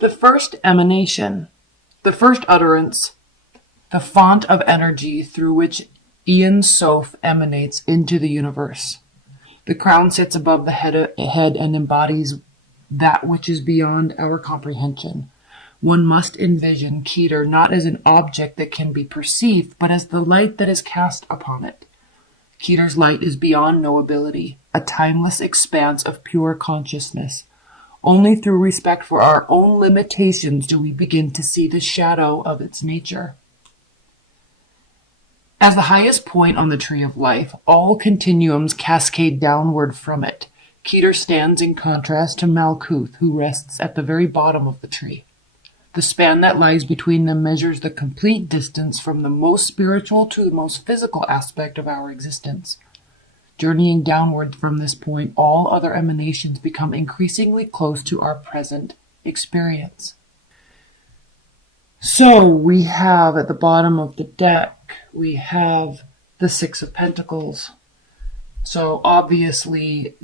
The first emanation, the first utterance, the font of energy through which Ian Soph emanates into the universe. The crown sits above the head and embodies that which is beyond our comprehension. One must envision Keter not as an object that can be perceived, but as the light that is cast upon it. Keter's light is beyond knowability, a timeless expanse of pure consciousness. Only through respect for our own limitations do we begin to see the shadow of its nature. As the highest point on the tree of life, all continuums cascade downward from it. Keter stands in contrast to Malkuth, who rests at the very bottom of the tree. The span that lies between them measures the complete distance from the most spiritual to the most physical aspect of our existence. Journeying downward from this point, all other emanations become increasingly close to our present experience. So we have at the bottom of the deck, we have the Six of Pentacles. So obviously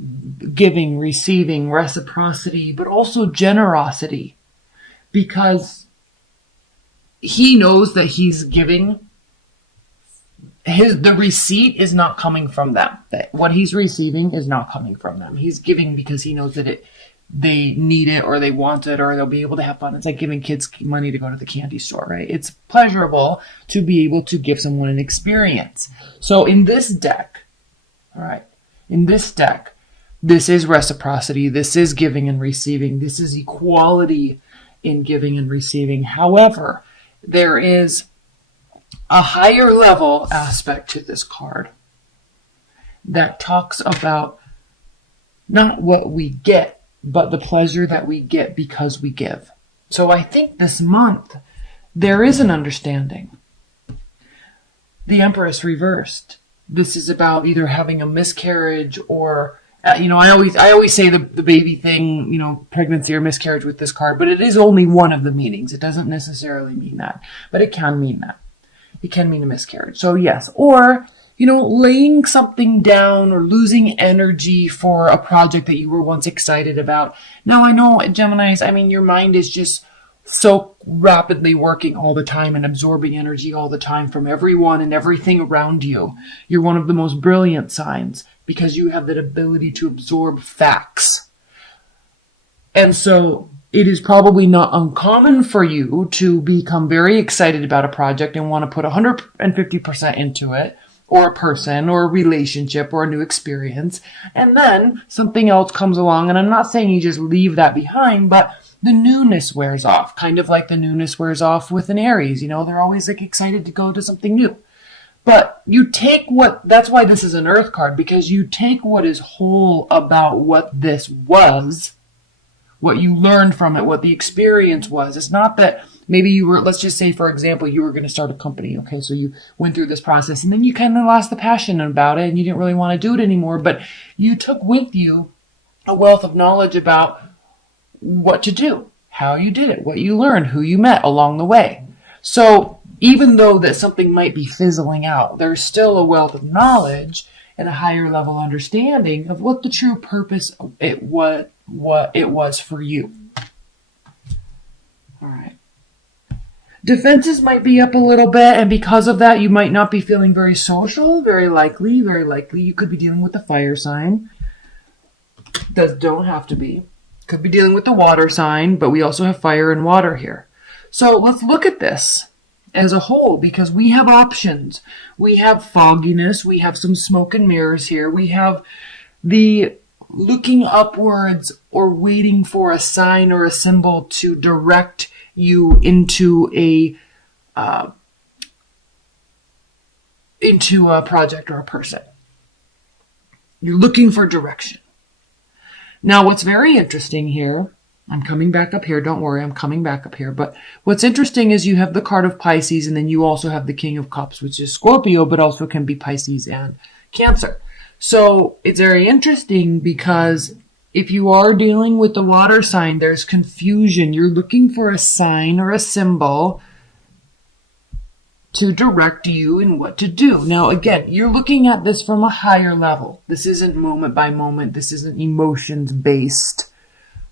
giving, receiving, reciprocity, but also generosity. Because he knows that he's giving. The receipt is not coming from them. That what he's receiving is not coming from them. He's giving because he knows that they need it or they want it or they'll be able to have fun. It's like giving kids money to go to the candy store, right? It's pleasurable to be able to give someone an experience. So in this deck, all right, this is reciprocity. This is giving and receiving. This is equality in giving and receiving. However, there is a higher level aspect to this card that talks about not what we get, but the pleasure that we get because we give. So I think this month there is an understanding. The Empress reversed. This is about either having a miscarriage or I always say the baby thing, pregnancy or miscarriage with this card, but it is only one of the meanings. It doesn't necessarily mean that, but it can mean that. It can mean a miscarriage. So yes, or, laying something down or losing energy for a project that you were once excited about. Now I know Geminis, your mind is just so rapidly working all the time and absorbing energy all the time from everyone and everything around you. You're one of the most brilliant signs because you have that ability to absorb facts. And so it is probably not uncommon for you to become very excited about a project and want to put 150% into it, or a person, or a relationship, or a new experience. And then something else comes along, and I'm not saying you just leave that behind, but the newness wears off, kind of like the newness wears off with an Aries. They're always excited to go to something new. But you take that's why this is an Earth card, because you take what is whole about what this was, what you learned from it, what the experience was. It's not that maybe let's just say, for example, you were going to start a company. Okay, so you went through this process and then you kind of lost the passion about it and you didn't really want to do it anymore, but you took with you a wealth of knowledge about what to do, how you did it, what you learned, who you met along the way. So even though that something might be fizzling out, there's still a wealth of knowledge and a higher level understanding of what the true purpose what it was for you. All right. Defenses might be up a little bit, and because of that, you might not be feeling very social. Very likely, you could be dealing with the fire sign. Don't have to be. Could be dealing with the water sign, but we also have fire and water here. So let's look at this as a whole, because we have options. We have fogginess. We have some smoke and mirrors here. We have the looking upwards or waiting for a sign or a symbol to direct you into a project or a person. You're looking for direction. Now, what's very interesting here, I'm coming back up here. Don't worry, I'm coming back up here. But what's interesting is you have the card of Pisces, and then you also have the King of Cups, which is Scorpio, but also can be Pisces and Cancer. So it's very interesting because if you are dealing with the water sign, there's confusion. You're looking for a sign or a symbol to direct you in what to do. Now, again, you're looking at this from a higher level. This isn't moment by moment. This isn't emotions based,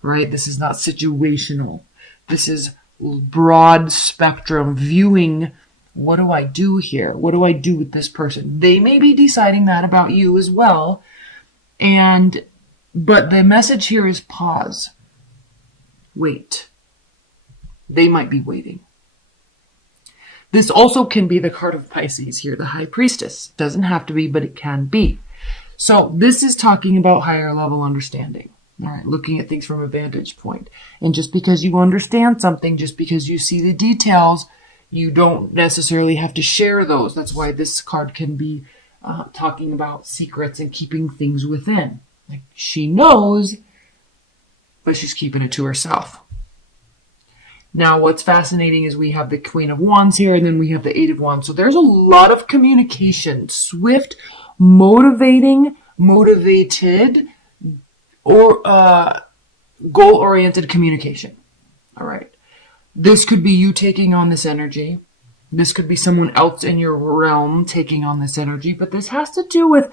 right? This is not situational. This is broad spectrum viewing. What do I do here? What do I do with this person? They may be deciding that about you as well. But the message here is pause. Wait. They might be waiting. This also can be the card of Pisces here, the High Priestess. Doesn't have to be, but it can be. So this is talking about higher level understanding. All right, looking at things from a vantage point. And just because you understand something, just because you see the details, you don't necessarily have to share those. That's why this card can be talking about secrets and keeping things within. Like, she knows, but she's keeping it to herself. Now, what's fascinating is we have the Queen of Wands here, and then we have the Eight of Wands. So there's a lot of communication, swift, motivated, or goal-oriented communication. All right. This could be you taking on this energy. This could be someone else in your realm taking on this energy. But this has to do with,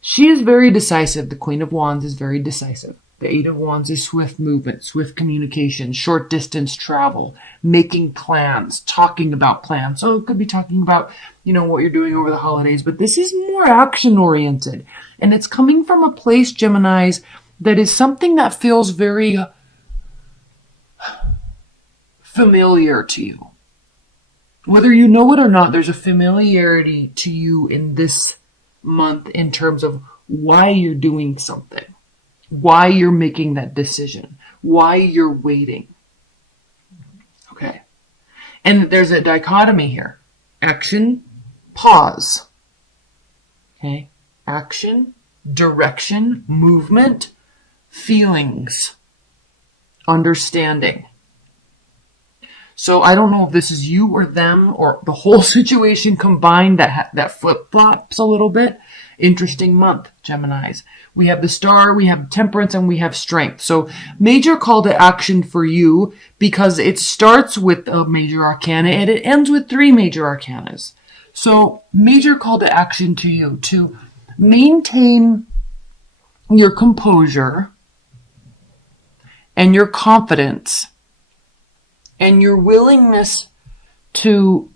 she is very decisive. The Queen of Wands is very decisive. The Eight of Wands is swift movement, swift communication, short distance travel, making plans, talking about plans. So it could be talking about, what you're doing over the holidays. But this is more action oriented. And it's coming from a place, Geminis, that is something that feels very familiar to you. Whether you know it or not, there's a familiarity to you in this month in terms of why you're doing something, why you're making that decision, why you're waiting. Okay. And there's a dichotomy here. Action, pause. Okay. Action, direction, movement, feelings, understanding. So I don't know if this is you or them or the whole situation combined that flip-flops a little bit. Interesting month, Geminis. We have the Star, we have Temperance, and we have Strength. So major call to action for you because it starts with a major arcana and it ends with 3 major arcanas. So major call to action to you to maintain your composure and your confidence and your willingness to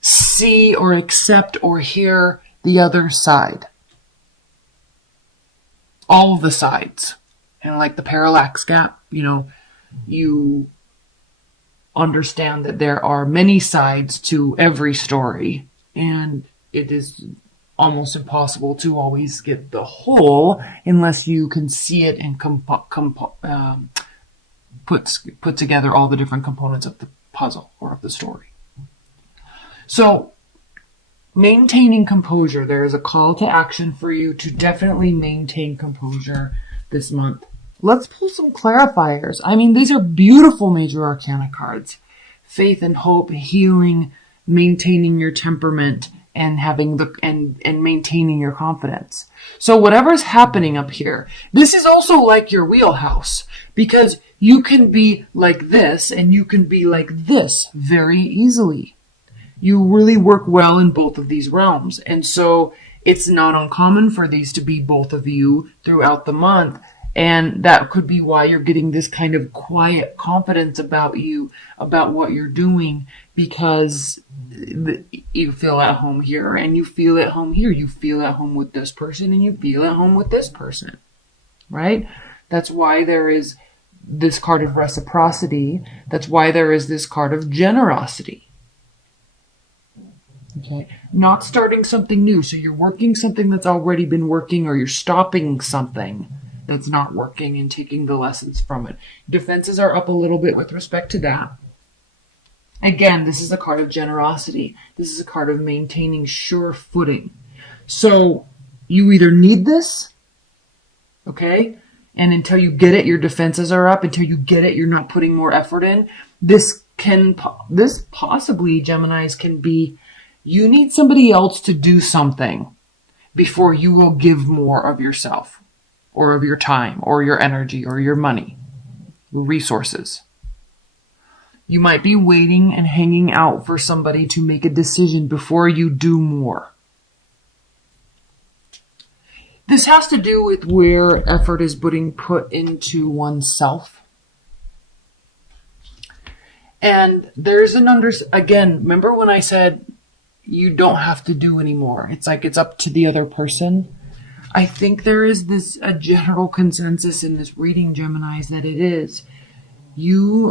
see or accept or hear the other side. All of the sides. And like the parallax gap, you understand that there are many sides to every story. And it is almost impossible to always get the whole unless you can see it and put together all the different components of the puzzle or of the story. So, maintaining composure. There is a call to action for you to definitely maintain composure this month. Let's pull some clarifiers. These are beautiful major arcana cards. Faith and hope, healing, maintaining your temperament, and having and maintaining your confidence. So whatever's happening up here, this is also like your wheelhouse because you can be like this and you can be like this very easily. You really work well in both of these realms. And so it's not uncommon for these to be both of you throughout the month. And that could be why you're getting this kind of quiet confidence about you, about what you're doing, because you feel at home here and you feel at home here. You feel at home with this person and you feel at home with this person, right? That's why there is this card of reciprocity. That's why there is this card of generosity. Okay, not starting something new. So you're working something that's already been working, or you're stopping something that's not working and taking the lessons from it. Defenses are up a little bit with respect to that. Again, this is a card of generosity. This is a card of maintaining sure footing. So you either need this, okay, and until you get it, your defenses are up. Until you get it, you're not putting more effort in. This possibly, Geminis, can be you need somebody else to do something before you will give more of yourself or of your time or your energy or your money, resources. You might be waiting and hanging out for somebody to make a decision before you do more. This has to do with where effort is being put into oneself. And there's again, remember when I said you don't have to do anymore? It's like it's up to the other person. I think there is a general consensus in this reading, Geminis, that it is. You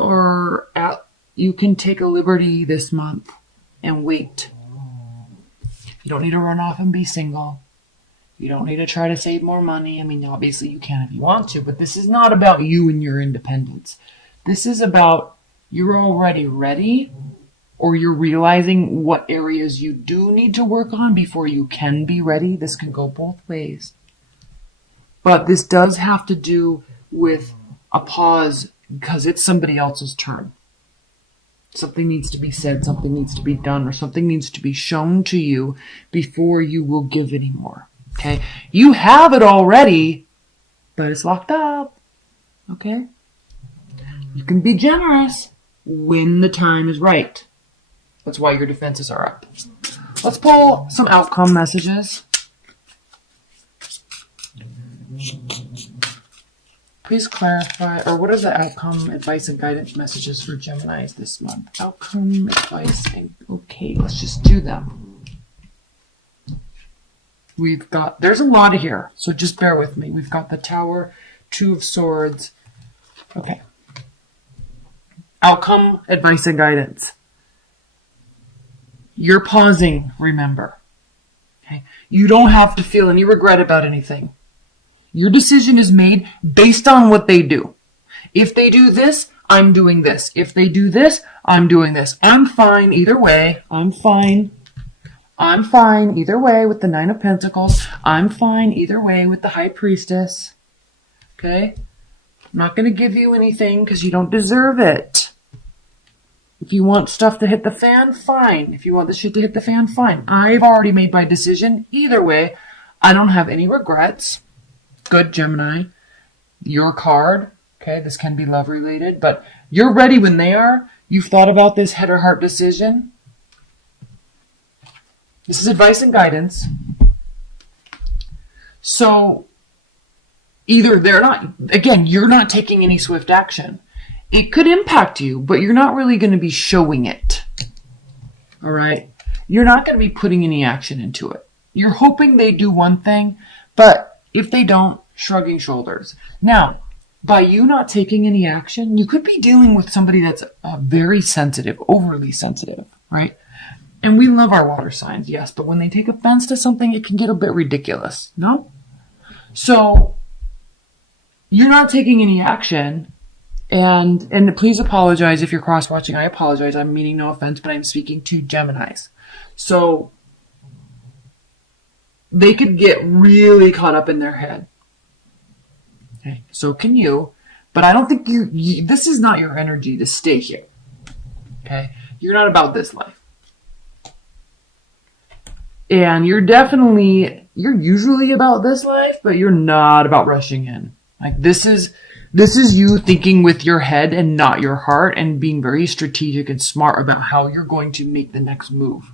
can take a liberty this month and wait. You don't need to run off and be single. You don't need to try to save more money. I mean, obviously you can if you want to, but this is not about you and your independence. This is about you're already ready, or you're realizing what areas you do need to work on before you can be ready. This can go both ways. But this does have to do with a pause because it's somebody else's turn. Something needs to be said, something needs to be done, or something needs to be shown to you before you will give anymore. Okay? You have it already, but it's locked up. Okay? You can be generous when the time is right. That's why your defenses are up. Let's pull some outcome messages. Please clarify, or what are the outcome, advice, and guidance messages for Geminis this month? Outcome, advice, and okay, let's just do them. There's a lot of here, so just bear with me. We've got the Tower, Two of Swords. Okay. Outcome, advice, and guidance. You're pausing, remember. Okay? You don't have to feel any regret about anything. Your decision is made based on what they do. If they do this, I'm doing this. If they do this, I'm doing this. I'm fine either way. I'm fine either way with the Nine of Pentacles. I'm fine either way with the High Priestess. Okay? I'm not going to give you anything because you don't deserve it. If you want stuff to hit the fan, fine. If you want the shit to hit the fan, fine. I've already made my decision. Either way, I don't have any regrets. Good, Gemini. Your card. Okay, this can be love related, but you're ready when they are. You've thought about this head or heart decision. This is advice and guidance. So, either they're not, again, you're not taking any swift action. It could impact you, but you're not really going to be showing it. All right? You're not going to be putting any action into it. You're hoping they do one thing, but if they don't, shrugging shoulders. Now, by you not taking any action, you could be dealing with somebody that's very sensitive, overly sensitive, right? And we love our water signs, yes, but when they take offense to something, it can get a bit ridiculous, no? So, you're not taking any action, and please apologize if you're cross-watching. I apologize. I'm meaning no offense, but I'm speaking to Geminis. So, they could get really caught up in their head. Okay, so can you, but I don't think this is not your energy to stay here. Okay? You're not about this life. And you're usually about this life, but you're not about rushing in. Like this is you thinking with your head and not your heart and being very strategic and smart about how you're going to make the next move.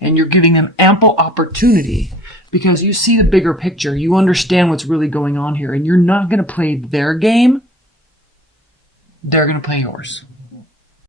And you're giving them ample opportunity because you see the bigger picture. You understand what's really going on here, and you're not going to play their game. They're going to play yours.